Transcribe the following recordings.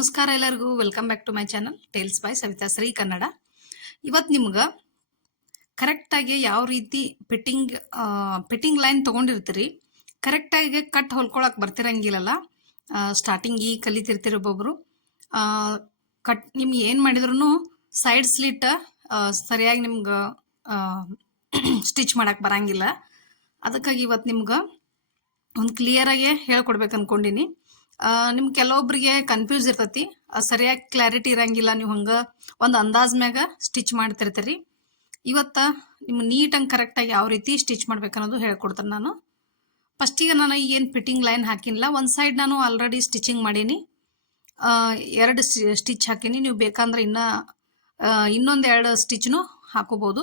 ನಮಸ್ಕಾರ ಎಲ್ಲರಿಗೂ. Welcome back to my channel tales by Savitha Shri Kannada ಇವತ್ತು ನಿಮ್ಗೆ ಕರೆಕ್ಟಾಗಿ ಯಾವ ರೀತಿ ಪಿಟ್ಟಿಂಗ್ ಪಿಟ್ಟಿಂಗ್ ಲೈನ್ ತೊಗೊಂಡಿರ್ತೀರಿ ಕರೆಕ್ಟಾಗಿ ಕಟ್ ಹೊಲ್ಕೊಳಕ್ಕೆ ಬರ್ತಿರಂಗಿಲ್ಲಲ್ಲ ಸ್ಟಾರ್ಟಿಂಗ್ ಈ ಕಲಿತಿರ್ತೀರಿ ಒಬ್ಬೊಬ್ರು ಕಟ್ ನಿಮ್ಗೆ ಏನು ಮಾಡಿದ್ರು ಸೈಡ್ ಸ್ಲಿಟ್ ಸರಿಯಾಗಿ ನಿಮ್ಗೆ ಸ್ಟಿಚ್ ಮಾಡಕ್ಕೆ ಬರಂಗಿಲ್ಲ. ಅದಕ್ಕಾಗಿ ಇವತ್ತು ನಿಮ್ಗೆ ಒಂದು ಕ್ಲಿಯರಾಗಿ ಹೇಳ್ಕೊಡ್ಬೇಕು ಅನ್ಕೊಂಡಿನಿ ನಿಮ್ಗೆ ಕೆಲವೊಬ್ರಿಗೆ ಕನ್ಫ್ಯೂಸ್ ಇರ್ತತಿ. ಸರಿಯಾಗಿ ಕ್ಲಾರಿಟಿ ಇರಂಗಿಲ್ಲ, ನೀವು ಹಂಗ ಒಂದು ಅಂದಾಜ್ ಮ್ಯಾಗ ಸ್ಟಿಚ್ ಮಾಡ್ತಿರ್ತೀರಿ. ಇವತ್ತು ನಿಮ್ಗೆ ನೀಟಾಗಿ ಕರೆಕ್ಟಾಗಿ ಯಾವ ರೀತಿ ಸ್ಟಿಚ್ ಮಾಡ್ಬೇಕನ್ನೋದು ಹೇಳ್ಕೊಡ್ತೇನೆ ನಾನು. ಫಸ್ಟಿಗೆ ನಾನು ಏನು ಫಿಟ್ಟಿಂಗ್ ಲೈನ್ ಹಾಕಿಲ್ಲ, ಒಂದು ಸೈಡ್ ನಾನು ಆಲ್ರೆಡಿ ಸ್ಟಿಚಿಂಗ್ ಮಾಡೀನಿ. ಎರಡು ಸ್ಟಿಚ್ ಹಾಕೀನಿ. ನೀವು ಬೇಕಂದ್ರೆ ಇನ್ನ ಇನ್ನೊಂದು ಎರಡು ಸ್ಟಿಚ್ನು ಹಾಕೋಬೋದು.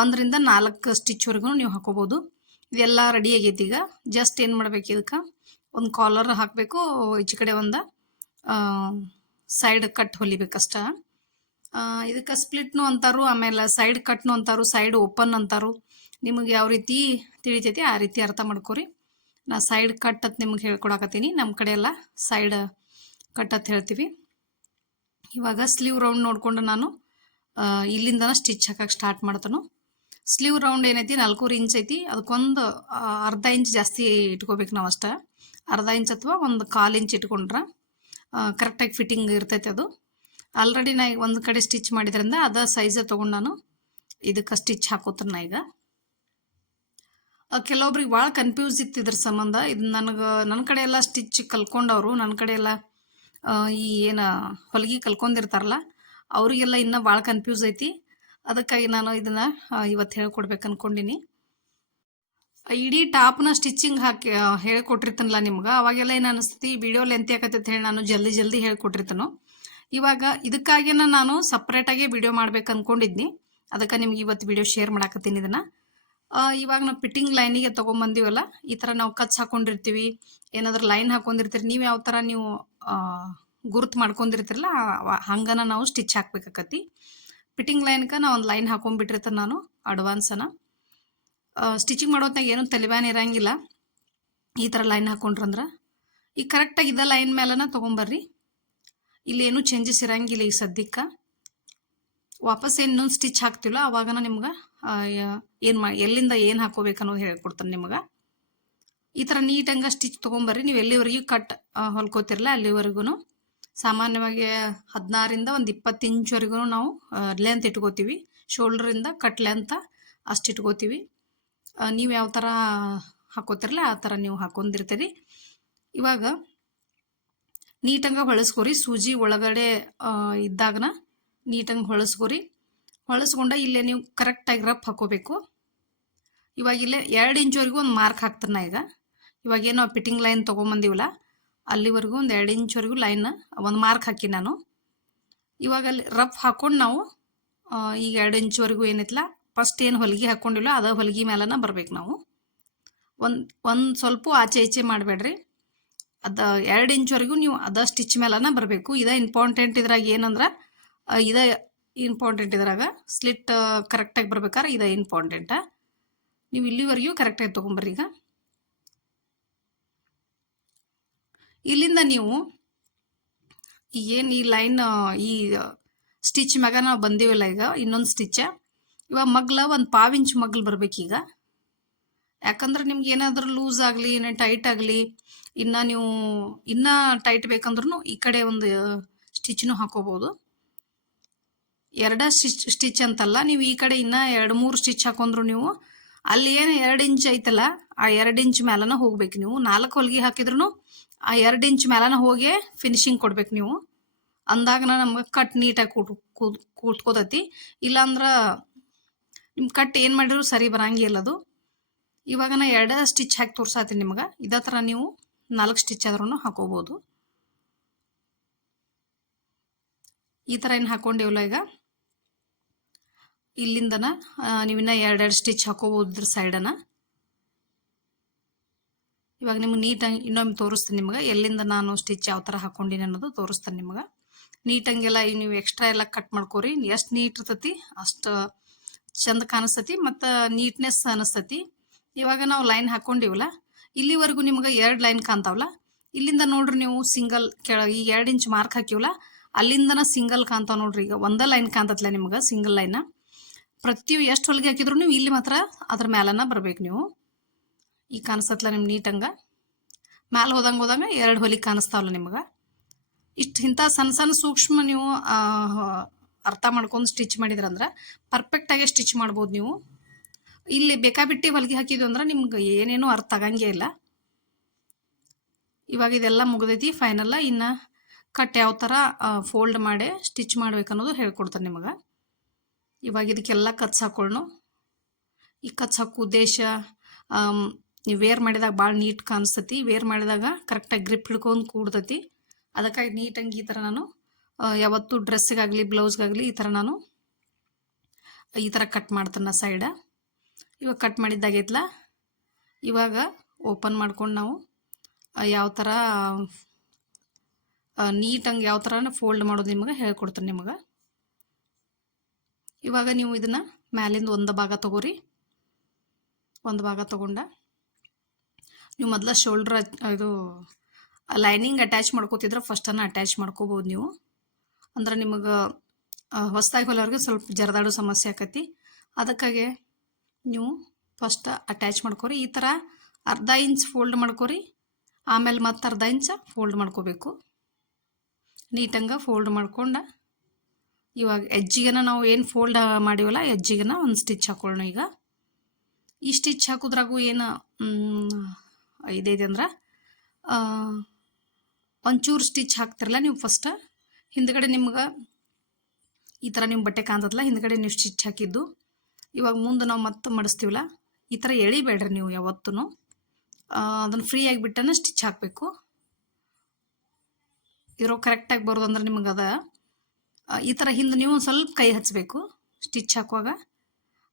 ಒಂದರಿಂದ ನಾಲ್ಕು ಸ್ಟಿಚ್ವರೆಗೂ ನೀವು ಹಾಕೋಬೋದು. ಇದೆಲ್ಲ ರೆಡಿ ಆಗೈತಿ ಈಗ. ಜಸ್ಟ್ ಏನು ಮಾಡ್ಬೇಕು ಇದಕ್ಕೆ? ಒಂದು ಕಾಲರ್ ಹಾಕಬೇಕು, ಈಚೆ ಕಡೆ ಒಂದು ಸೈಡ್ ಕಟ್ ಹೊಲಿಬೇಕಷ್ಟ. ಇದಕ್ಕೆ ಸ್ಪ್ಲಿಟ್ನು ಅಂತಾರು, ಆಮೇಲೆ ಸೈಡ್ ಕಟ್ನು ಅಂತಾರು ಸೈಡ್ ಓಪನ್ ಅಂತಾರು. ನಿಮಗೆ ಯಾವ ರೀತಿ ತಿಳಿತೈತಿ ಆ ರೀತಿ ಅರ್ಥ ಮಾಡ್ಕೊರಿ. ನಾ ಸೈಡ್ ಕಟ್ ಅಂತ ನಿಮ್ಗೆ ಹೇಳ್ಕೊಡಕತ್ತೀನಿ. ನಮ್ಮ ಕಡೆ ಎಲ್ಲ ಸೈಡ್ ಕಟ್ ಅಂತ ಹೇಳ್ತೀವಿ. ಇವಾಗ ಸ್ಲೀವ್ ರೌಂಡ್ ನೋಡಿಕೊಂಡು ನಾನು ಇಲ್ಲಿಂದ ಸ್ಟಿಚ್ ಹಾಕಕ್ಕೆ ಸ್ಟಾರ್ಟ್ ಮಾಡ್ತಾನು. ಸ್ಲೀವ್ ರೌಂಡ್ ಏನೈತಿ ನಾಲ್ಕೂರು ಇಂಚ್ ಐತಿ. ಅದಕ್ಕೊಂದು ಅರ್ಧ ಇಂಚ್ ಜಾಸ್ತಿ ಇಟ್ಕೋಬೇಕು ನಾವು ಅಷ್ಟ ಅರ್ಧ ಇಂಚ್ ಅಥವಾ ಒಂದು ಕಾಲು ಇಂಚ್ ಇಟ್ಕೊಂಡ್ರೆ ಕರೆಕ್ಟಾಗಿ ಫಿಟ್ಟಿಂಗ್ ಇರ್ತೈತೆ ಅದು. ಆಲ್ರೆಡಿ ನಾ ಈಗ ಒಂದು ಕಡೆ ಸ್ಟಿಚ್ ಮಾಡಿದ್ರಿಂದ ಅದ ಸೈಜ್ ತೊಗೊಂಡು ನಾನು ಇದಕ್ಕೆ ಸ್ಟಿಚ್ ಹಾಕೋತ್ರ ನಾ ಈಗ. ಕೆಲವೊಬ್ರಿಗೆ ಭಾಳ ಕನ್ಫ್ಯೂಸ್ ಇತ್ತು ಇದ್ರ ಸಂಬಂಧ. ಇದು ನನಗೆ ನನ್ನ ಕಡೆ ಎಲ್ಲ ಸ್ಟಿಚ್ ಕಲ್ಕೊಂಡವರು ನನ್ನ ಕಡೆ ಎಲ್ಲ ಈ ಏನು ಹೊಲಿಗೆ ಕಲ್ಕೊಂಡಿರ್ತಾರಲ್ಲ ಅವರಿಗೆಲ್ಲ ಇನ್ನೂ ಭಾಳ ಕನ್ಫ್ಯೂಸ್ ಐತಿ. ಅದಕ್ಕಾಗಿ ನಾನು ಇದನ್ನ ಇವತ್ತು ಹೇಳ್ಕೊಡ್ಬೇಕು ಅನ್ಕೊಂಡಿನಿ ಇಡೀ ಟಾಪ್ನ ಸ್ಟಿಚಿಂಗ್ ಹಾಕಿ ಹೇಳ್ಕೊಟ್ಟಿರ್ತನಲ್ಲ ನಿಮ್ಗೆ. ಅವಾಗೆಲ್ಲ ಏನು ಅನಿಸ್ತಿ? ವಿಡಿಯೋ ಲೆಂತ್ ಆಕತ್ತೈತೆ ಹೇಳಿ ನಾನು ಜಲ್ದಿ ಜಲ್ದಿ ಹೇಳ್ಕೊಟ್ಟಿರ್ತಾನು. ಇವಾಗ ಇದಕ್ಕಾಗೇನ ನಾನು ಸಪ್ರೇಟಾಗಿ ವಿಡಿಯೋ ಮಾಡ್ಬೇಕು ಅನ್ಕೊಂಡಿದ್ನಿ. ಅದಕ್ಕೆ ನಿಮ್ಗೆ ಇವತ್ತು ವಿಡಿಯೋ ಶೇರ್ ಮಾಡಾಕತ್ತೀನಿ ಇದನ್ನ. ಇವಾಗ ನಾವು ಫಿಟ್ಟಿಂಗ್ ಲೈನಿಗೆ ತೊಗೊಂಬಂದಿವಲ್ಲ, ಈ ಥರ ನಾವು ಕಚ್ ಹಾಕೊಂಡಿರ್ತೀವಿ. ಏನಾದರೂ ಲೈನ್ ಹಾಕೊಂಡಿರ್ತೀರಿ, ನೀವು ಯಾವ ಥರ ನೀವು ಗುರುತು ಮಾಡ್ಕೊಂಡಿರ್ತೀರಲ್ಲ ಹಂಗನ ನಾವು ಸ್ಟಿಚ್ ಹಾಕ್ಬೇಕಾಕತಿ ಫಿಟ್ಟಿಂಗ್ ಲೈನ್ಗೆ ನಾವು ಒಂದು ಲೈನ್ ಹಾಕೊಂಡ್ಬಿಟ್ಟಿರ್ತೇನೆ ನಾನು ಅಡ್ವಾನ್ಸನ ಸ್ಟಿಚಿಂಗ್ ಮಾಡೋತ್ನಾಗ ಏನೂ ತಲೆಬ್ಯಾನ್ ಇರಂಗಿಲ್ಲ. ಈ ಥರ ಲೈನ್ ಹಾಕೊಂಡ್ರಂದ್ರೆ. ಈಗ ಕರೆಕ್ಟಾಗಿ ಇದ್ದ ಲೈನ್ ಮೇಲೆನ ತೊಗೊಂಬರ್ರಿ. ಇಲ್ಲಿ ಏನೂ ಚೇಂಜಸ್ ಇರಂಗಿಲ್ಲ ಈ ಸದ್ಯಕ್ಕೆ. ವಾಪಸ್ ಏನು ಸ್ಟಿಚ್ ಹಾಕ್ತಿಲ್ಲ ಅವಾಗನ ನಿಮ್ಗೆ ಏನು ಮಾ, ಎಲ್ಲಿಂದ ಏನು ಹಾಕೋಬೇಕು ಅನ್ನೋದು ಹೇಳ್ಕೊಡ್ತಾನೆ ನಿಮ್ಗೆ. ಈ ಥರ ನೀಟಂಗೆ ಸ್ಟಿಚ್ ತೊಗೊಂಬರ್ರಿ. ನೀವು ಎಲ್ಲಿವರೆಗೂ ಕಟ್ ಹೊಲ್ಕೋತಿರಲ್ಲ ಅಲ್ಲಿವರೆಗೂ ಸಾಮಾನ್ಯವಾಗಿ ಹದಿನಾರಿಂದ ಒಂದು ಇಪ್ಪತ್ತು ಇಂಚ್ವರೆಗೂ ನಾವು ಲೆಂತ್ ಇಟ್ಕೋತೀವಿ. ಶೋಲ್ಡ್ರಿಂದ ಕಟ್ ಲೆಂತ್ ಅಷ್ಟು ಇಟ್ಕೋತೀವಿ. ನೀವು ಯಾವ ಥರ ಹಾಕೋತಿರಲ್ಲ ಆ ಥರ ನೀವು ಹಾಕೊಂಡಿರ್ತೀರಿ. ಇವಾಗ ನೀಟಂಗೆ ಹೊಳಸ್ಕೊರಿ, ಸೂಜಿ ಒಳಗಡೆ ಇದ್ದಾಗನ ನೀಟಂಗೆ ಹೊಳಸ್ಕೊರಿ. ಹೊಳಸ್ಕೊಂಡ ಇಲ್ಲೇ ನೀವು ಕರೆಕ್ಟಾಗಿ ರಫ್ ಹಾಕೋಬೇಕು. ಇವಾಗ ಇಲ್ಲೇ ಎರಡು ಇಂಚುವರೆಗೂ ಒಂದು ಮಾರ್ಕ್ ಹಾಕ್ತಾನೆ ಈಗ. ಇವಾಗ ಏನೋ ಫಿಟ್ಟಿಂಗ್ ಲೈನ್ ತೊಗೊಂಬಂದಿವಲ್ಲ, ಅಲ್ಲಿವರೆಗೂ ಒಂದು ಎರಡು ಇಂಚುವರೆಗೂ ಲೈನ್ ಒಂದು ಮಾರ್ಕ್ ಹಾಕಿ ನಾನು. ಇವಾಗ ಅಲ್ಲಿ ರಫ್ ಹಾಕೊಂಡು ನಾವು ಈಗ ಎರಡು ಇಂಚುವರೆಗೂ ಏನೈತಲ್ಲ ಫಸ್ಟ್ ಏನು ಹೊಲಿಗೆ ಹಾಕ್ಕೊಂಡಿಲ್ಲ ಅದ ಹೊಲಿಗೆ ಮೇಲನ ಬರ್ಬೇಕು ನಾವು. ಒಂದು ಒಂದು ಸ್ವಲ್ಪ ಆಚೆ ಈಚೆ ಮಾಡಬೇಡ್ರಿ. ಅದ ಎರಡು ಇಂಚ್ವರೆಗೂ ನೀವು ಅದ ಸ್ಟಿಚ್ ಮೇಲನ ಬರಬೇಕು. ಇದ ಇಂಪಾರ್ಟೆಂಟ್ ಇದ್ರಾಗ ಏನಂದ್ರೆ ಇದ ಇಂಪಾರ್ಟೆಂಟ್ ಇದ್ರಾಗ ಸ್ಲಿಟ್ ಕರೆಕ್ಟಾಗಿ ಬರ್ಬೇಕಾದ್ರೆ ಇದ ಇಂಪಾರ್ಟೆಂಟ ನೀವು ಇಲ್ಲಿವರೆಗೂ ಕರೆಕ್ಟಾಗಿ ತೊಗೊಂಬರ್ರಿ ಈಗ. ಇಲ್ಲಿಂದ ನೀವು ಏನು ಈ ಲೈನ್ ಈ ಸ್ಟಿಚ್ ಮ್ಯಾಗ ನಾವು ಬಂದೀವಲ್ಲ ಈಗ, ಇನ್ನೊಂದು ಸ್ಟಿಚ್ ಇವಾಗ ಮಗ್ಲ ಒಂದು ಪಾವ್ ಇಂಚ್ ಮಗ್ಲು ಬರ್ಬೇಕೀಗ ಯಾಕಂದ್ರೆ ನಿಮ್ಗೆ ಏನಾದರೂ ಲೂಸ್ ಆಗಲಿ, ಏನೇ ಟೈಟ್ ಆಗಲಿ, ಇನ್ನು ನೀವು ಇನ್ನೂ ಟೈಟ್ ಬೇಕಂದ್ರೂ ಈ ಕಡೆ ಒಂದು ಸ್ಟಿಚ್ನು ಹಾಕೋಬೋದು. ಎರಡ ಸ್ಟಿಚ್ ಸ್ಟಿಚ್ ಅಂತಲ್ಲ, ನೀವು ಈ ಕಡೆ ಇನ್ನೂ ಎರಡು, ಮೂರು ಸ್ಟಿಚ್ ಹಾಕೊಂಡ್ರು ನೀವು, ಅಲ್ಲಿ ಏನು ಎರಡು ಇಂಚ್ ಐತಲ್ಲ, ಆ ಎರಡು ಇಂಚ್ ಮೇಲನ ಹೋಗ್ಬೇಕು ನೀವು. ನಾಲ್ಕು ಹೊಲಿಗೆ ಹಾಕಿದ್ರು ಆ ಎರಡು ಇಂಚ್ ಮೇಲನ ಹೋಗಿ ಫಿನಿಶಿಂಗ್ ಕೊಡ್ಬೇಕು ನೀವು. ಅಂದಾಗನ ನಮ್ಗೆ ಕಟ್ ನೀಟಾಗಿ ಕೂಟ್, ಕೂತ್, ಕೂತ್ಕೋತೈತಿ. ಇಲ್ಲಾಂದ್ರೆ ನಿಮ್ಮ ಕಟ್ ಏನು ಮಾಡಿದ್ರು ಸರಿ ಬರಂಗಿಲ್ಲ ಅದು. ಇವಾಗ ನಾ ಎರಡು ಸ್ಟಿಚ್ ಹಾಕಿ ತೋರ್ಸಾತೀನಿ ನಿಮಗೆ. ಇದೇ ಥರ ನೀವು ನಾಲ್ಕು ಸ್ಟಿಚ್ ಆದ್ರೂ ಹಾಕೋಬೋದು. ಈ ಥರ ಏನು ಹಾಕ್ಕೊಂಡಿವಲ್ಲ ಈಗ? ಇಲ್ಲಿಂದನ ನೀವು ನೀವಿನ್ನ ಎರಡೆರಡು ಸ್ಟಿಚ್ ಹಾಕೋಬೋದು ಇದ್ರ ಸೈಡನ್ನು ಇವಾಗ ನಿಮ್ಗೆ ನೀಟಾಗಿ ಇನ್ನೊಮ್ಮೆ ತೋರಿಸ್ತೀನಿ ನಿಮ್ಗೆ. ಎಲ್ಲಿಂದ ನಾನು ಸ್ಟಿಚ್ ಯಾವ ಥರ ಹಾಕೊಂಡಿನಿ ಅನ್ನೋದು ತೋರಿಸ್ತಾನೆ ನಿಮ್ಗೆ. ನೀಟಂಗೆಲ್ಲ ನೀವು ಎಕ್ಸ್ಟ್ರಾ ಎಲ್ಲ ಕಟ್ ಮಾಡ್ಕೋರಿ. ಎಷ್ಟು ನೀಟ್ ಇರ್ತೈತಿ ಅಷ್ಟು ಚಂದ ಕಾಣಿಸ್ತತಿ ಮತ್ತು ನೀಟ್ನೆಸ್ ಅನಿಸ್ತತಿ. ಇವಾಗ ನಾವು ಲೈನ್ ಹಾಕ್ಕೊಂಡಿವಲ್ಲ ಇಲ್ಲಿವರೆಗೂ ನಿಮ್ಗೆ ಎರಡು ಲೈನ್ ಕಾಣ್ತಾವಲ್ಲ, ಇಲ್ಲಿಂದ ನೋಡ್ರಿ ನೀವು ಸಿಂಗಲ್ ಕೆಳ ಈಗ ಎರಡು ಇಂಚ್ ಮಾರ್ಕ್ ಹಾಕಿವಲ್ಲ, ಅಲ್ಲಿಂದನ ಸಿಂಗಲ್ ಕಾಣ್ತಾವ ನೋಡ್ರಿ, ಈಗ ಒಂದೇ ಲೈನ್ ಕಾಣ್ತತ್ಲ ನಿಮ್ಗೆ ಸಿಂಗಲ್ ಲೈನ್ ಪ್ರತಿ ಎಷ್ಟು ಹೊಲಿಗೆ ಹಾಕಿದ್ರು ನೀವು ಇಲ್ಲಿ ಮಾತ್ರ ಅದ್ರ ಮ್ಯಾಲನ ಬರ್ಬೇಕು ನೀವು. ಈಗ ಕಾಣಿಸ್ತತ್ಲ ನಿಮ್ಗೆ ನೀಟಂಗೆ ಮ್ಯಾಲೆ ಹೋದಂಗೆ ಹೋದಂಗೆ ಎರಡು ಹೊಲಿಗೆ ಕಾಣಿಸ್ತಾವಲ್ಲ ನಿಮ್ಗೆ. ಇಷ್ಟು ಇಂಥ ಸಣ್ಣ ಸಣ್ಣ ಸೂಕ್ಷ್ಮ ನೀವು ಅರ್ಥ ಮಾಡ್ಕೊಂಡು ಸ್ಟಿಚ್ ಮಾಡಿದ್ರಂದ್ರೆ ಪರ್ಫೆಕ್ಟಾಗೆ ಸ್ಟಿಚ್ ಮಾಡ್ಬೋದು ನೀವು. ಇಲ್ಲಿ ಬೇಕಾಬಿಟ್ಟಿ ಹೊಲಿಗೆ ಹಾಕಿದ್ವಿ ಅಂದ್ರೆ ನಿಮ್ಗೆ ಏನೇನೂ ಅರ್ಥ ಆಗಂಗೇ ಇಲ್ಲ. ಇವಾಗ ಇದೆಲ್ಲ ಮುಗ್ದೈತಿ ಫೈನಲ್ಲ ಇನ್ನು ಕಟ್ ಯಾವ ಥರ ಫೋಲ್ಡ್ ಮಾಡಿ ಸ್ಟಿಚ್ ಮಾಡ್ಬೇಕನ್ನೋದು ಹೇಳ್ಕೊಡ್ತಾರೆ ನಿಮಗೆ. ಇವಾಗ ಇದಕ್ಕೆಲ್ಲ ಕಟ್ಸ್ ಹಾಕೊಳ್ಳು ಈ ಕಟ್ಸ್ ಹಾಕೋ ಉದ್ದೇಶ ನೀವು ವೇರ್ ಮಾಡಿದಾಗ ಭಾಳ ನೀಟ್ ಕಾಣಿಸ್ತತಿ ವೇರ್ ಮಾಡಿದಾಗ ಕರೆಕ್ಟಾಗಿ ಗ್ರಿಪ್ ಹಿಡ್ಕೊಂಡು ಕೂಡ್ತತಿ. ಅದಕ್ಕಾಗಿ ನೀಟಾಗಿ ಈ ಥರ ನಾನು ಯಾವತ್ತೂ ಡ್ರೆಸ್ಸಿಗಾಗಲಿ, ಬ್ಲೌಸ್ಗಾಗಲಿ ಈ ಥರ ನಾನು ಈ ಥರ ಕಟ್ ಮಾಡ್ತಾನೆ ಸೈಡ ಇವಾಗ ಕಟ್ ಮಾಡಿದ್ದಾಗೈತ್ಲ ಇವಾಗ ಓಪನ್ ಮಾಡ್ಕೊಂಡು ನಾವು ಯಾವ ಥರ ನೀಟಂಗೆ ಯಾವ ಥರ ಫೋಲ್ಡ್ ಮಾಡೋದು ನಿಮಗೆ ಹೇಳ್ಕೊಡ್ತೀನಿ ನಿಮಗೆ. ಇವಾಗ ನೀವು ಇದನ್ನು ಮ್ಯಾಲಿಂದ ಒಂದು ಭಾಗ ತಗೋರಿ. ಒಂದು ಭಾಗ ತಗೊಂಡ ನೀವು ಮೊದಲ ಶೋಲ್ಡ್ರ್ ಇದು ಲೈನಿಂಗ್ ಅಟ್ಯಾಚ್ ಮಾಡ್ಕೋತಿದ್ರೆ ಫಸ್ಟನ್ನು ಅಟ್ಯಾಚ್ ಮಾಡ್ಕೋಬೋದು ನೀವು. ಅಂದ್ರೆ ನಿಮಗೆ ಹೊಸದಾಗಿ ಹೊಲವ್ರಿಗೆ ಸ್ವಲ್ಪ ಜರದಾಡು ಸಮಸ್ಯೆ ಆಕತಿ. ಅದಕ್ಕಾಗೆ ನೀವು ಫಸ್ಟ್ ಅಟ್ಯಾಚ್ ಮಾಡ್ಕೊರಿ. ಈ ಥರ ಅರ್ಧ ಇಂಚ್ ಫೋಲ್ಡ್ ಮಾಡ್ಕೊರಿ. ಆಮೇಲೆ ಮತ್ತೆ ಅರ್ಧ ಇಂಚ ಫೋಲ್ಡ್ ಮಾಡ್ಕೋಬೇಕು. ನೀಟಂಗೆ ಫೋಲ್ಡ್ ಮಾಡ್ಕೊಂಡು ಇವಾಗ ಎಜ್ಜಿಗೆನ ನಾವು ಏನು ಫೋಲ್ಡ್ ಮಾಡಿವಲ್ಲ ಎಜ್ಜಿಗೆನ ಒಂದು ಸ್ಟಿಚ್ ಹಾಕೊಳ್ಳೋಣ ಈಗ. ಈ ಸ್ಟಿಚ್ ಹಾಕೋದ್ರಾಗೂ ಏನು ಇದೈತೆ ಅಂದ್ರೆ ಒಂಚೂರು ಸ್ಟಿಚ್ ಹಾಕ್ತಿರಲ್ಲ ನೀವು ಫಸ್ಟ್ ಹಿಂದ್ಗಡೆ ನಿಮ್ಗೆ ಈ ಥರ ನಿಮ್ಮ ಬಟ್ಟೆ ಕಾಣ್ತದಲ್ಲ, ಹಿಂದ್ಗಡೆ ನೀವು ಸ್ಟಿಚ್ ಹಾಕಿದ್ದು. ಇವಾಗ ಮುಂದೆ ನಾವು ಮತ್ತೆ ಮಡಿಸ್ತೀವಲ್ಲ, ಈ ಥರ ಎಳಿಬೇಡ್ರಿ ನೀವು ಯಾವತ್ತೂ ಅದನ್ನು ಫ್ರೀ ಆಗಿಬಿಟ್ಟನ ಸ್ಟಿಚ್ ಹಾಕಬೇಕು. ಇರೋ ಕರೆಕ್ಟಾಗಿ ಬರೋದು ಅಂದ್ರೆ ನಿಮಗೆ ಅದ. ಈ ಥರ ಹಿಂದೆ ನೀವು ಸ್ವಲ್ಪ ಕೈ ಹಚ್ಚಬೇಕು ಸ್ಟಿಚ್ ಹಾಕುವಾಗ.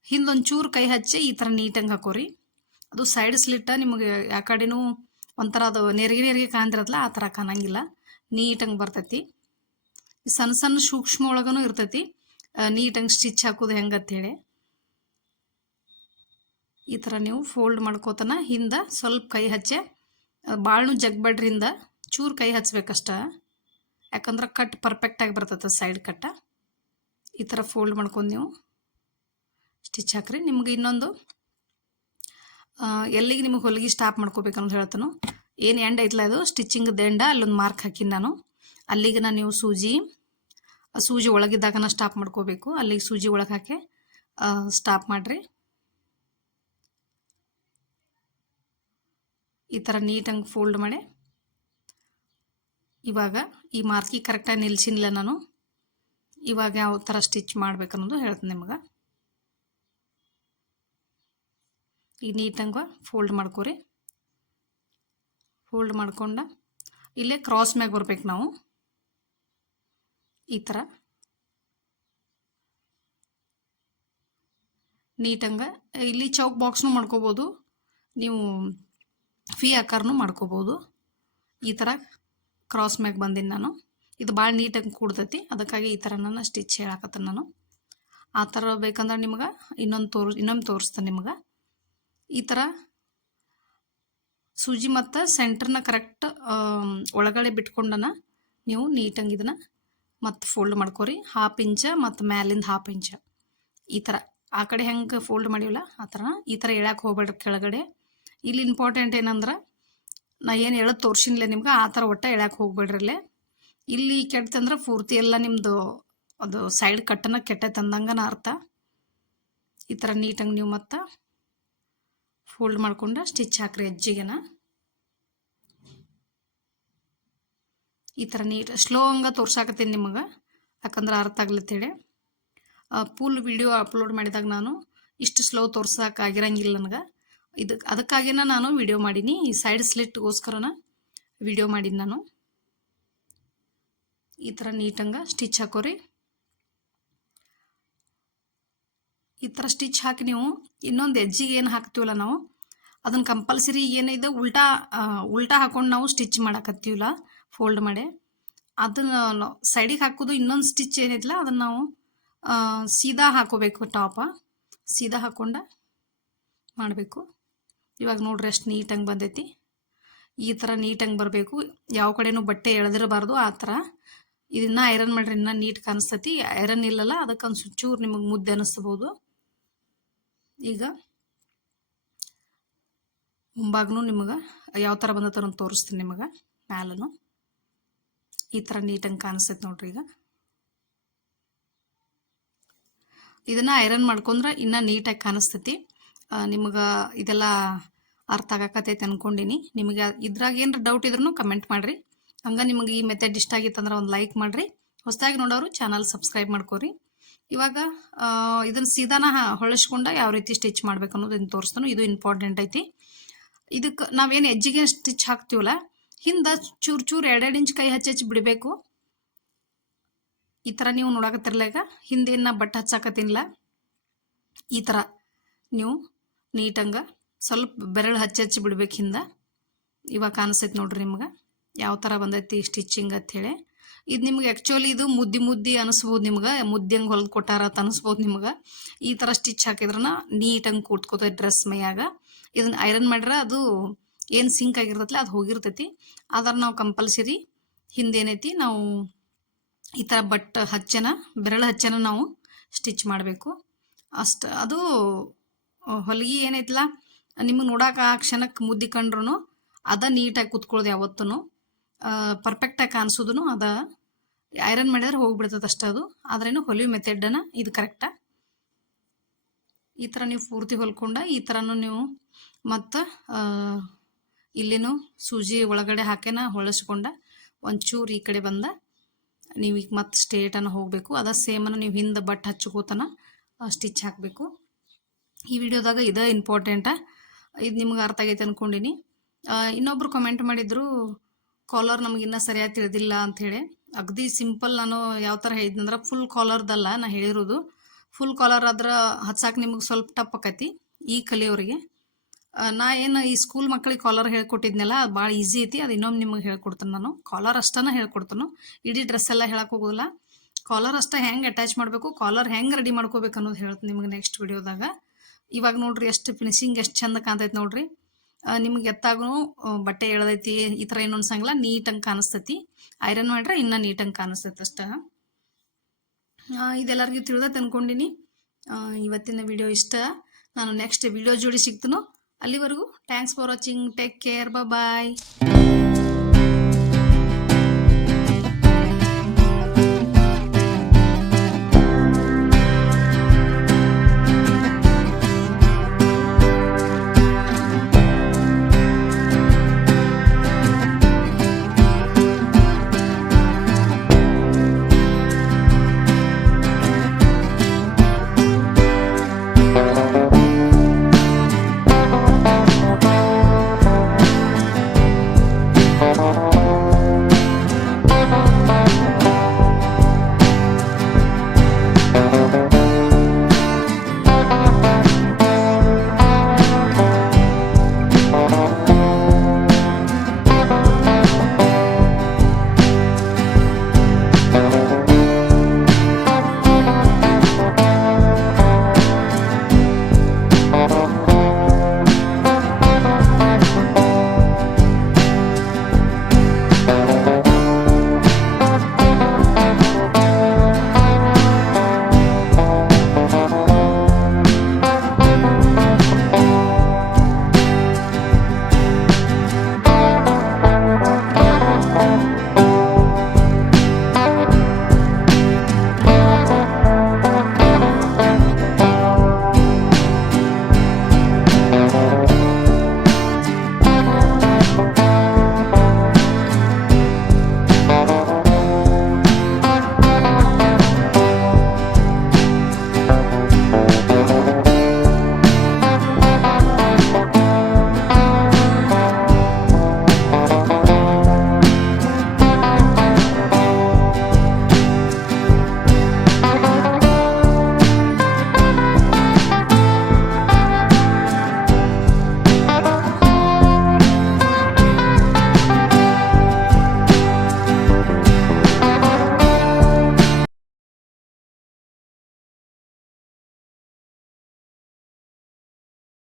ಹಿಂದೊಂದು ಚೂರು ಕೈ ಹಚ್ಚಿ ಈ ಥರ ನೀಟಂಗೆ ಹಾಕೋರಿ. ಅದು ಸೈಡ್ ಸ್ಲಿಟ್ಟ ನಿಮಗೆ ಯಾಕಡೆನೂ ಒಂಥರ ಅದು ನೆರಿಗೆ ನೆರಿಗೆ ಕಾಣ್ತಿರತ್ತಲ್ಲ ಆ ಥರ ಕಾಣಂಗಿಲ್ಲ. ನೀಟಂಗೆ ಬರ್ತೈತಿ. ಸಣ್ಣ ಸಣ್ಣ ಸೂಕ್ಷ್ಮ ಒಳಗನು ಇರ್ತೈತಿ. ನೀಟಂಗೆ ಸ್ಟಿಚ್ ಹಾಕೋದು ಹೇಳಿ. ಈ ಥರ ನೀವು ಫೋಲ್ಡ್ ಮಾಡ್ಕೋತನ, ಹಿಂದೆ ಸ್ವಲ್ಪ ಕೈ ಹಚ್ಚೆ. ಭಾಳನು ಜಗ್ಬೇಡ್ರಿ ಹಿಂದೆ ಚೂರು ಕೈ ಹಚ್ಬೇಕಷ್ಟ. ಯಾಕಂದ್ರೆ ಕಟ್ ಪರ್ಫೆಕ್ಟಾಗಿ ಬರ್ತೈತೆ ಸೈಡ್ ಕಟ್ಟ ಈ ಥರ ಫೋಲ್ಡ್ ಮಾಡ್ಕೊಂಡು ನೀವು ಸ್ಟಿಚ್ ಹಾಕ್ರಿ. ನಿಮ್ಗೆ ಇನ್ನೊಂದು ಎಲ್ಲಿಗೆ ನಿಮಗೆ ಹೊಲಿಗೆ ಸ್ಟಾಪ್ ಮಾಡ್ಕೋಬೇಕಂತ ಹೇಳ್ತಾನು, ಏನು ಎಂಡ್ ಐತಲ್ಲ ಅದು ಸ್ಟಿಚಿಂಗ್ ಎಂಡ ಅಲ್ಲೊಂದು ಮಾರ್ಕ್ ಹಾಕಿನಿ ನಾನು. ಅಲ್ಲಿಗೆ ನೀವು ಸೂಜಿ ಸೂಜಿ ಒಳಗಿದ್ದಾಗನ ಸ್ಟಾಪ್ ಮಾಡ್ಕೋಬೇಕು. ಅಲ್ಲಿಗೆ ಸೂಜಿ ಒಳಗೆ ಹಾಕಿ ಸ್ಟಾಪ್ ಮಾಡಿರಿ. ಈ ಥರ ನೀಟಂಗೆ ಫೋಲ್ಡ್ ಮಾಡಿ. ಇವಾಗ ಈ ಮಾರ್ಕಿ ಕರೆಕ್ಟಾಗಿ ನಿಲ್ಸಿನಿಲ್ಲ ನಾನು. ಇವಾಗ ಯಾವ ಥರ ಸ್ಟಿಚ್ ಮಾಡ್ಬೇಕನ್ನೋದು ಹೇಳ್ತೀನಿ ನಿಮಗೆ. ಈ ನೀಟಂಗೆ ಫೋಲ್ಡ್ ಮಾಡ್ಕೋರಿ. ಫೋಲ್ಡ್ ಮಾಡ್ಕೊಂಡು, ಇಲ್ಲೇ ಕ್ರಾಸ್ ಮ್ಯಾಗ ಬರ್ಬೇಕು ನಾವು. ಈ ಥರ. ನೀಟಂಗೆ ಇಲ್ಲಿ ಚೌಕ್ ಬಾಕ್ಸ್ನು ಮಾಡ್ಕೋಬೋದು. ನೀವು ಫೀ ಆಕಾರನೂ ಮಾಡ್ಕೋಬೋದು. ಈ ಥರ ಕ್ರಾಸ್ ಮ್ಯಾಗ ಬಂದೀನಿ ನಾನು. ಇದು ಭಾಳ ನೀಟಾಗಿ ಕೂಡ್ತೈತಿ. ಅದಕ್ಕಾಗಿ ಈ ಥರ ನಾನು ಸ್ಟಿಚ್ ಹೇಳಾಕತ್ತೀನಿ ನಾನು. ಆ ಥರ ಬೇಕಂದ್ರೆ ನಿಮ್ಗೆ ಇನ್ನೊಂದು ತೋರ್ ಇನ್ನೊಂದು ತೋರಿಸ್ತೇನೆ ನಿಮ್ಗೆ. ಈ ಥರ ಸೂಜಿ ಮತ್ತು ಸೆಂಟ್ರನ್ನ ಕರೆಕ್ಟ್ ಒಳಗಡೆ ಬಿಟ್ಕೊಂಡನ ನೀವು ನೀಟಂಗೆ ಇದನ್ನು ಮತ್ತು ಫೋಲ್ಡ್ ಮಾಡ್ಕೊರಿ. ಹಾಫ್ ಇಂಚ ಮತ್ತು ಮ್ಯಾಲಿಂದ ಹಾಫ್ ಇಂಚ. ಈ ಥರ ಆ ಕಡೆ ಹೆಂಗೆ ಫೋಲ್ಡ್ ಮಾಡಿವಲ್ಲ, ಆ ಥರ ಈ ಥರ ಎಳ್ಯಾಕೆ ಹೋಗ್ಬೇಡ್ರಿ ಕೆಳಗಡೆ. ಇಲ್ಲಿ ಇಂಪಾರ್ಟೆಂಟ್ ಏನಂದ್ರೆ, ನಾ ಏನು ಹೇಳೋದು ತೋರ್ಸಿನ್ಲೆ ನಿಮ್ಗೆ, ಆ ಥರ ಒಟ್ಟು ಎಳ್ಯಾಕೆ ಹೋಗ್ಬೇಡ್ರಿ ಇಲ್ಲೇ ಕೆಟ್ಟಂದ್ರೆ ಪೂರ್ತಿ ಎಲ್ಲ ನಿಮ್ಮದು ಅದು ಸೈಡ್ ಕಟ್ಟನ ಕೆಟ್ಟ ತಂದಂಗನ ಅರ್ಥ. ಈ ಥರ ನೀಟಾಗಿ ನೀವು ಮತ್ತೆ ಫೋಲ್ಡ್ ಮಾಡ್ಕೊಂಡು ಸ್ಟಿಚ್ ಹಾಕ್ರಿ ಎಜ್ಜಿಗೆನ ಈ ಥರ ನೀಟ್ ಸ್ಲೋ ಹಂಗೆ ತೋರ್ಸಾಕತ್ತೀನಿ ನಿಮಗೆ, ಯಾಕಂದ್ರೆ ಅರ್ಥ ಆಗ್ಲತ್ತೇಳಿ ಫುಲ್ ವಿಡಿಯೋ ಅಪ್ಲೋಡ್ ಮಾಡಿದಾಗ ನಾನು ಇಷ್ಟು ಸ್ಲೋ ತೋರ್ಸೋಕ್ಕಾಗಿರಂಗಿಲ್ಲ ನನಗೆ. ಇದು, ಅದಕ್ಕಾಗಿನ ನಾನು ವಿಡಿಯೋ ಮಾಡೀನಿ. ಈ ಸೈಡ್ ಸ್ಲಿಟ್ಗೋಸ್ಕರನ ವಿಡಿಯೋ ಮಾಡೀನಿ ನಾನು. ಈ ಥರ ನೀಟಂಗೆ ಸ್ಟಿಚ್ ಹಾಕೋರಿ. ಈ ಥರ ಸ್ಟಿಚ್ ಹಾಕಿ ನೀವು ಇನ್ನೊಂದು ಹೆಜ್ಜಿಗೆ ಏನು ಹಾಕ್ತೀವಲ್ಲ ನಾವು ಅದನ್ನು ಕಂಪಲ್ಸರಿ ಏನಿದೆ ಉಲ್ಟಾ ಉಲ್ಟಾ ಹಾಕೊಂಡು ನಾವು ಸ್ಟಿಚ್ ಮಾಡಕತ್ತೀವಲ್ಲ. ಫೋಲ್ಡ್ ಮಾಡಿ. ಅದನ್ನು ಸೈಡಿಗೆ ಹಾಕೋದು ಇನ್ನೊಂದು ಸ್ಟಿಚ್ ಏನಿದ್ಲ, ಅದನ್ನು ನಾವು ಸೀದಾ ಹಾಕೋಬೇಕು ಟಾಪ ಸೀದಾ ಹಾಕೊಂಡ ಮಾಡಬೇಕು. ಇವಾಗ ನೋಡ್ರಿ ಅಷ್ಟು ನೀಟಂಗೆ ಬಂದೈತಿ. ಈ ಥರ ನೀಟಂಗೆ ಬರಬೇಕು. ಯಾವ ಕಡೆನೂ ಬಟ್ಟೆ ಎಳೆದಿರಬಾರ್ದು, ಆ ಥರ ಇದನ್ನ ಐರನ್ ಮಾಡ್ರಿ, ಇನ್ನೂ ನೀಟ್ ಕಾಣಿಸ್ತತಿ ಐರನ್ ಇಲ್ಲಲ್ಲ ಅದಕ್ಕೆ ಒಂದು ಚೂರು ನಿಮಗೆ ಮುದ್ದೆ ಅನ್ನಿಸ್ಬೋದು ಈಗ ಮುಂಭಾಗನು ನಿಮಗೆ ಯಾವ ಥರ ಬಂದತ್ತೋ ತೋರಿಸ್ತೀನಿ ನಿಮಗೆ, ಮ್ಯಾಲನು. ಈ ಥರ ನೀಟಂಗೆ ಕಾಣಿಸ್ತೈತೆ ನೋಡ್ರಿ ಈಗ. ಇದನ್ನ ಐರನ್ ಮಾಡ್ಕೊಂಡ್ರೆ ಇನ್ನೂ ನೀಟಾಗಿ ಕಾಣಿಸ್ತೈತಿ. ನಿಮಗೆ ಇದೆಲ್ಲ ಅರ್ಥ ಆಗಕತ್ತೈತೆ ಅನ್ಕೊಂಡಿನಿ. ನಿಮಗೆ ಇದ್ರಾಗ ಏನಾರ ಡೌಟ್ ಇದ್ರೂ ಕಮೆಂಟ್ ಮಾಡಿರಿ. ಹಂಗೆ ನಿಮಗೆ ಈ ಮೆಥಡ್ ಇಷ್ಟ ಆಗಿತ್ತಂದ್ರೆ ಒಂದು ಲೈಕ್ ಮಾಡಿರಿ. ಹೊಸದಾಗಿ ನೋಡೋರು ಚಾನಲ್ ಸಬ್ಸ್ಕ್ರೈಬ್ ಮಾಡ್ಕೋರಿ. ಇವಾಗ ಇದನ್ನು ಸೀದಾನ ಹೊಳಿಸ್ಕೊಂಡ ಯಾವ ರೀತಿ ಸ್ಟಿಚ್ ಮಾಡ್ಬೇಕು ಅನ್ನೋದನ್ನು ತೋರಿಸ್ತಾನು. ಇದು ಇಂಪಾರ್ಟೆಂಟ್ ಐತಿ. ಇದಕ್ಕೆ ನಾವೇನು ಎಜ್ಜಿಗೆ ಸ್ಟಿಚ್ ಹಾಕ್ತೀವಲ್ಲ ಹಿಂದೆ ಚೂರು ಚೂರು ಎರಡೆರಡು ಇಂಚ್ ಕೈ ಹಚ್ಚಿ ಹಚ್ಚಿ ಬಿಡಬೇಕು. ಈ ಥರ ನೀವು ನೋಡಕತ್ತಿರಲ್ಲ ಈಗ. ಹಿಂದೇನು ನಾ ಬಟ್ಟೆ ಈ ಥರ ನೀವು ನೀಟಂಗ ಸ್ವಲ್ಪ ಬೆರಳು ಹಚ್ಚಿ ಹಚ್ಚಿ ಬಿಡ್ಬೇಕು ಹಿಂದೆ. ಇವಾಗ ಕಾಣಿಸ್ತೈತೆ ನೋಡ್ರಿ ನಿಮ್ಗೆ. ಯಾವ ಥರ ಬಂದೈತಿ ಸ್ಟಿಚಿಂಗ್ ಹೇಳಿ. ಇದು ನಿಮ್ಗೆ ಆ್ಯಕ್ಚುಲಿ ಇದು ಮುದ್ದಿ ಮುದ್ದಿ ಅನಿಸ್ಬೋದು ನಿಮ್ಗೆ. ಮುದ್ದಿ ಹಂಗೆ ಹೊಲ್ದು ಕೊಟ್ಟಾರ ಅಂತ ಅನಿಸ್ಬೋದು ನಿಮ್ಗೆ. ಈ ಥರ ಸ್ಟಿಚ್ ಹಾಕಿದ್ರನ ನೀಟಂಗೆ ಕೂತ್ಕೋತೈತೆ ಡ್ರೆಸ್ ಮೈಯಾಗ. ಇದನ್ನ ಐರನ್ ಮಾಡ್ರೆ ಅದು ಏನು ಸಿಂಕ್ ಆಗಿರ್ತೈತಲ್ಲ ಅದು ಹೋಗಿರ್ತೈತಿ. ಆದ್ರೆ ನಾವು ಕಂಪಲ್ಸರಿ ಹಿಂದೇನೈತಿ, ನಾವು ಈ ಥರ ಬಟ್ ಹಚ್ಚನ, ಬೆರಳು ಹಚ್ಚನ ನಾವು ಸ್ಟಿಚ್ ಮಾಡಬೇಕು. ಅಷ್ಟು, ಅದು ಹೊಲಿಗೆ ಏನೈತಿಲ್ಲ ನಿಮಗೆ ನೋಡೋಕೆ ಆ ಕ್ಷಣಕ್ಕೆ ಮುದ್ದಿ ಕಂಡ್ರೂ ಅದ ನೀಟಾಗಿ ಕುತ್ಕೊಳ್ಳೋದು ಯಾವತ್ತೂ ಪರ್ಫೆಕ್ಟಾಗಿ ಕಾಣಿಸೋದು ಅದ ಐರನ್ ಮಾಡಿದ್ರೆ ಹೋಗಿಬಿಡ್ತದೆ ಅಷ್ಟೇ ಅದು. ಆದ್ರೇನು ಹೊಲಿಯೋ ಮೆಥಡನ್ನ ಇದು ಕರೆಕ್ಟ ಈ ಥರ ನೀವು ಪೂರ್ತಿ ಹೊಲ್ಕೊಂಡ, ಈ ಥರನೂ ನೀವು ಮತ್ತು ಇಲ್ಲಿನೂ ಸೂಜಿ ಒಳಗಡೆ ಹಾಕೇನ, ಹೊಳಸ್ಕೊಂಡ ಒಂಚೂರು ಈ ಕಡೆ ಬಂದ. ನೀವು ಈಗ ಮತ್ತೆ ಸ್ಟೇಟನ್ನು ಹೋಗಬೇಕು. ಅದ ಸೇಮನ್ನು ನೀವು ಹಿಂದೆ ಬಟ್ ಹಚ್ಚಕೋತನ ಸ್ಟಿಚ್ ಹಾಕಬೇಕು. ಈ ವಿಡಿಯೋದಾಗ ಇದೇ ಇಂಪಾರ್ಟೆಂಟ ಇದು ನಿಮ್ಗೆ ಅರ್ಥ ಆಗೈತೆ ಅಂದ್ಕೊಂಡಿನಿ ಇನ್ನೊಬ್ರು ಕಮೆಂಟ್ ಮಾಡಿದ್ರು ಕಾಲರ್ ನಮ್ಗೆ ಇನ್ನೂ ಸರಿಯಾಗಿ ತಿಳಿದಿಲ್ಲ ಅಂಥೇಳಿ ಅಗದಿ ಸಿಂಪಲ್ ನಾನು ಯಾವ ಥರ ಹೇಳಿದ್ನಂದ್ರೆ ಫುಲ್ ಕಾಲರ್ದಲ್ಲ ನಾನು ಹೇಳಿರೋದು. ಫುಲ್ ಕಾಲರ್ ಆದ್ರೆ ಹಚ್ಚಾಕ ನಿಮಗೆ ಸ್ವಲ್ಪ ಟಪ್ ಆಕೈತಿ ಈ ಕಲಿಯೋರಿಗೆ. ನಾ ಏನು ಈ ಸ್ಕೂಲ್ ಮಕ್ಕಳಿಗೆ ಕಾಲರ್ ಹೇಳ್ಕೊಟ್ಟಿದ್ನಲ್ಲ, ಅದು ಭಾಳ ಈಸಿ ಐತಿ, ಅದು ಇನ್ನೊಮ್ಮೆ ನಿಮಗೆ ಹೇಳ್ಕೊಡ್ತೇನೆ ನಾನು. ಕಾಲರ್ ಅಷ್ಟನ ಹೇಳ್ಕೊಡ್ತಾನು. ಇಡೀ ಡ್ರೆಸ್ ಎಲ್ಲ ಹೇಳಕ್ಕೆ ಹೋಗೋದಿಲ್ಲ ಕಾಲರ್ ಅಷ್ಟೇ ಹೆಂಗೆ ಅಟ್ಯಾಚ್ ಮಾಡಬೇಕು ಕಾಲರ್ ಹೆಂಗೆ ರೆಡಿ ಮಾಡ್ಕೋಬೇಕು ಅನ್ನೋದು ಹೇಳ್ತೀನಿ ನಿಮಗೆ ನೆಕ್ಸ್ಟ್ ವಿಡಿಯೋದಾಗ ಇವಾಗ ನೋಡ್ರಿ ಎಷ್ಟು ಫಿನಿಶಿಂಗ್ ಎಷ್ಟು ಚಂದ ಕಾಣ್ತೈತೆ ನೋಡ್ರಿ. ನಿಮ್ಗೆ ಎತ್ತಾಗೂ ಬಟ್ಟೆ ಎಳ್ದೈತಿ, ಈ ಥರ ಏನು ಅನ್ಸಂಗಿಲ್ಲ ನೀಟಂಗೆ ಕಾಣಿಸ್ತೈತಿ. ಐರನ್ ಮಾಡ್ರೆ ಇನ್ನೂ ನೀಟಂಗೆ ಕಾಣಿಸ್ತೈತೆ ಅಷ್ಟ. ಇದೆಲ್ಲರಿಗೂ ತಿಳಿದ ಅನ್ಕೊಂಡಿನಿ ಇವತ್ತಿನ ವಿಡಿಯೋ ಇಷ್ಟ. ನಾನು ನೆಕ್ಸ್ಟ್ ವಿಡಿಯೋ ಜೋಡಿ ಸಿಗ್ತೀನೋ. ಅಲ್ಲಿವರೆಗೂ thanks for watching take care bye